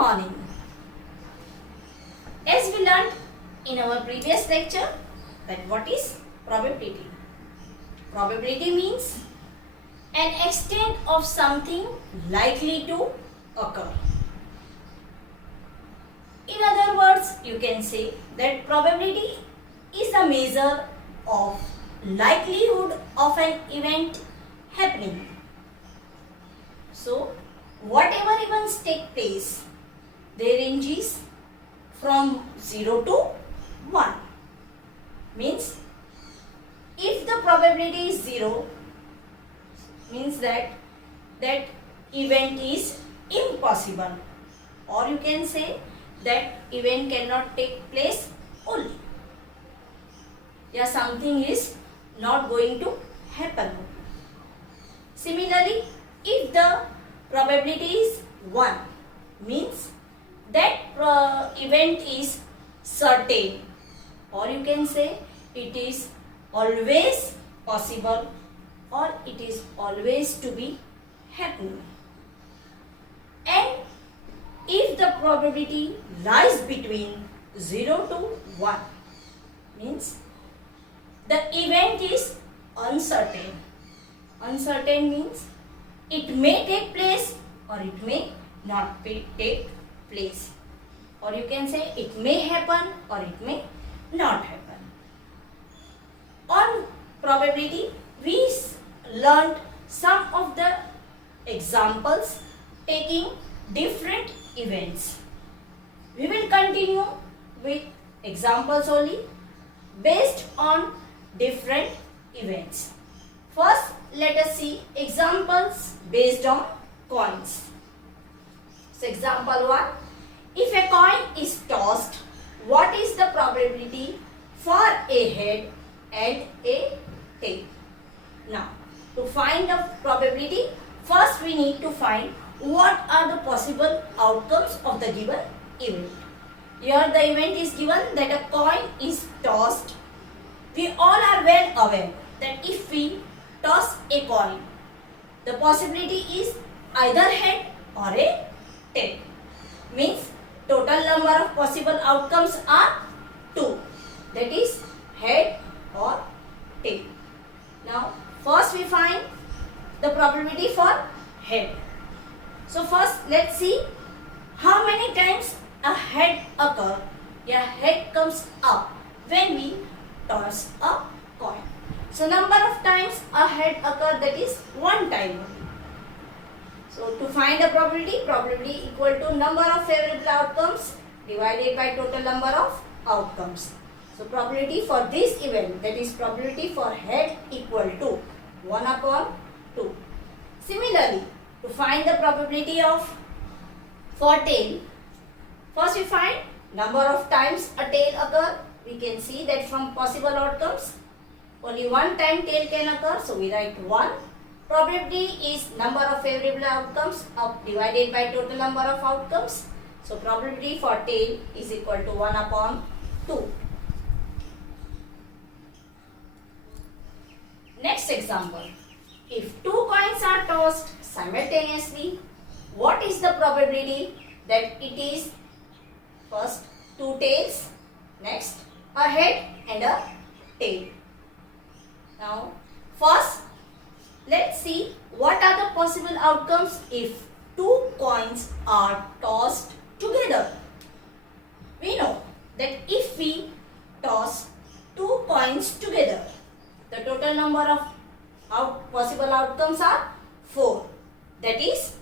morning. As we learned in our previous lecture that what is probability? Probability means an extent of something likely to occur. In other words, you can say that probability is a measure of likelihood of an event happening. So, whatever events take place, their range is from 0 to 1. Means, if the probability is 0, means that event is impossible, or you can say that event cannot take place only. Yeah, something is not going to happen. Similarly, if the probability is 1, means that event is certain, or you can say it is always possible, or it is always to be happening. And if the probability lies between 0 to 1, means the event is uncertain. Uncertain means it may take place or it may not take place, or you can say it may happen or it may not happen. On probability, we learned some of the examples taking different events. We will continue with examples only based on different events. First, let us see examples based on coins. So, example 1. If a coin is tossed, what is the probability for a head and a tail? Now, to find the probability, first we need to find what are the possible outcomes of the given event. Here the event is given that a coin is tossed. We all are well aware that if we toss a coin, the possibility is either head or a tail. Means total number of possible outcomes are 2. That is head or tail. Now first we find the probability for head. So first let's see how many times a head occur. A head comes up when we toss a coin. So number of times a head occur, that is 1 time. So to find the probability equal to number of favorable outcomes divided by total number of outcomes. So probability for this event, that is probability for head, equal to 1 upon 2. Similarly, to find the probability for tail, first we find number of times a tail occur. We can see that from possible outcomes, only 1 time tail can occur. So we write 1. Probability is number of favorable outcomes divided by total number of outcomes. So probability for tail is equal to 1 upon 2. Next example. If 2 coins are tossed simultaneously, what is the probability that it is first 2 tails, next a head and a tail? Now first let's see what are the possible outcomes if 2 coins are tossed together. We know that if we toss 2 coins together, the total number of possible outcomes are 4. That is,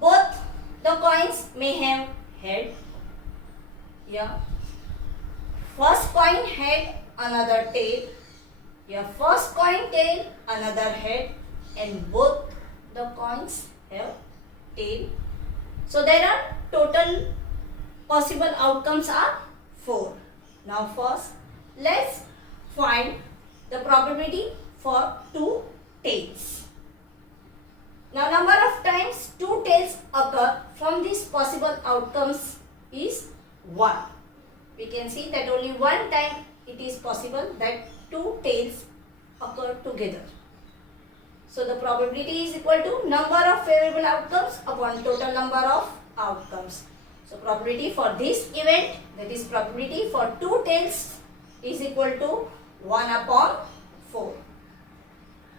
both the coins may have head. Yeah. First coin head, another tail. Yeah. First coin tail, another head, and both the coins have tail. So there are total possible outcomes are 4. Now first, let's find the probability for 2 tails. Now number of times 2 tails occur from these possible outcomes is 1. We can see that only 1 time it is possible that 2 tails occur together. So the probability is equal to number of favorable outcomes upon total number of outcomes. So probability for this event, that is probability for 2 tails, is equal to 1 upon 4.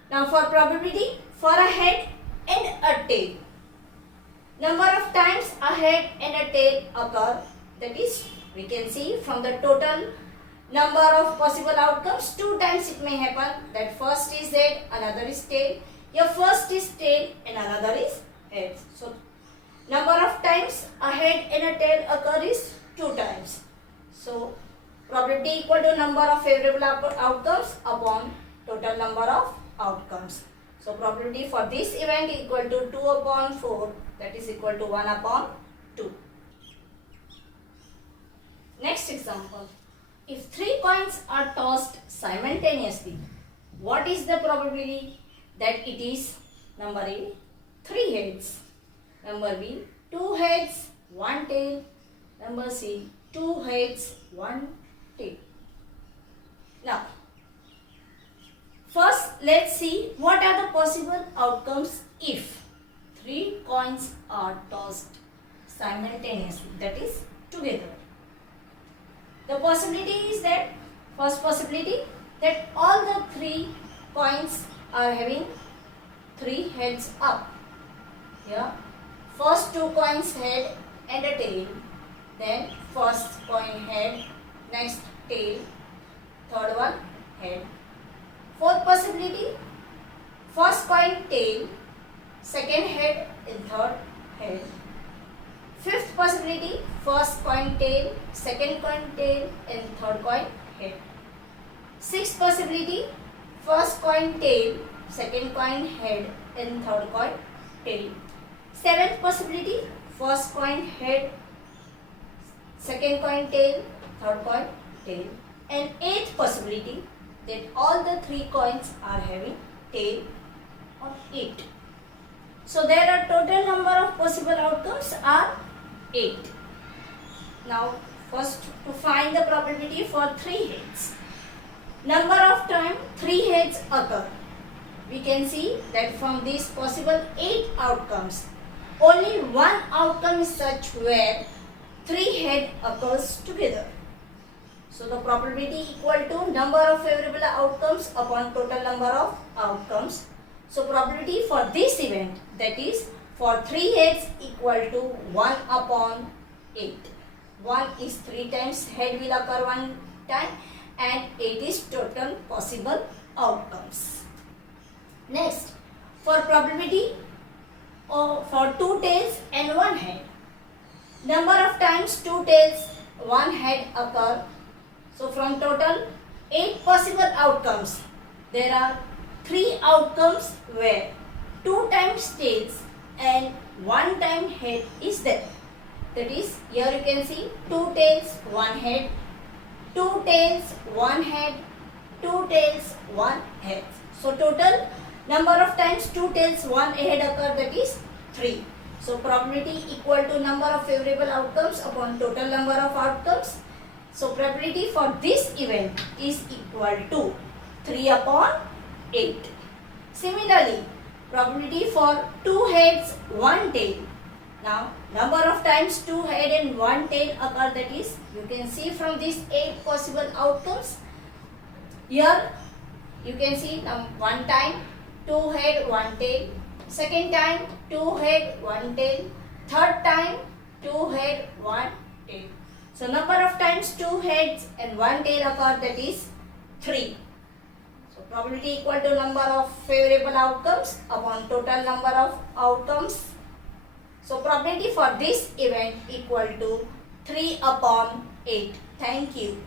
Now for probability for a head and a tail, number of times a head and a tail occur, that is we can see from the total number of possible outcomes, 2 times it may happen, that first is head, another is tail. Your first is tail and another is head. So number of times a head and a tail occur is 2 times. So probability equal to number of favorable outcomes upon total number of outcomes. So probability for this event equal to 2 upon 4, that is equal to 1 upon 2. Next example. If 3 coins are tossed simultaneously, what is the probability that it is? Number A, 3 heads. Number B, 2 heads, 1 tail. Number C, 2 heads, 1 tail. Now, first let's see what are the possible outcomes if 3 coins are tossed simultaneously, that is together. The possibility is that, first possibility, that all the 3 coins are having 3 heads up. Here, first 2 coins head and a tail, then first coin head, next tail, third one head. Fourth possibility, first coin tail, second head and third head. Fifth possibility, first coin tail, second coin tail and third coin head. Sixth possibility, first coin tail, second coin head and third coin tail. Seventh possibility, first coin head, second coin tail, third coin tail. And eighth possibility, that all the 3 coins are having tail on it. So there are total number of possible outcomes are 8. Now first to find the probability for 3 heads. Number of times 3 heads occur. We can see that from these possible 8 outcomes, only one outcome is such where 3 head occurs together. So the probability equal to number of favorable outcomes upon total number of outcomes. So probability for this event, that is for 3 heads, equal to 1 upon 8. 1 is 3 times head will occur 1 time and 8 is total possible outcomes. Next, for probability for 2 tails and 1 head. Number of times 2 tails, 1 head occur. So from total 8 possible outcomes, there are 3 outcomes where 2 times tails and 1 time head is there. That is, here you can see 2 tails, 1 head, 2 tails, 1 head, 2 tails, 1 head. So total number of times 2 tails, 1 head occur, that is 3. So probability equal to number of favorable outcomes upon total number of outcomes. So probability for this event is equal to 3 upon 8. Similarly, probability for 2 heads, 1 tail. Now, number of times 2 head and 1 tail occur, that is, you can see from these 8 possible outcomes. Here, you can see 1 time, 2 head, 1 tail. Second time, 2 head, 1 tail. Third time, 2 head, 1 tail. So number of times 2 heads and 1 tail occur, that is 3. So probability equal to number of favorable outcomes upon total number of outcomes. So probability for this event equal to 3 upon 8. Thank you.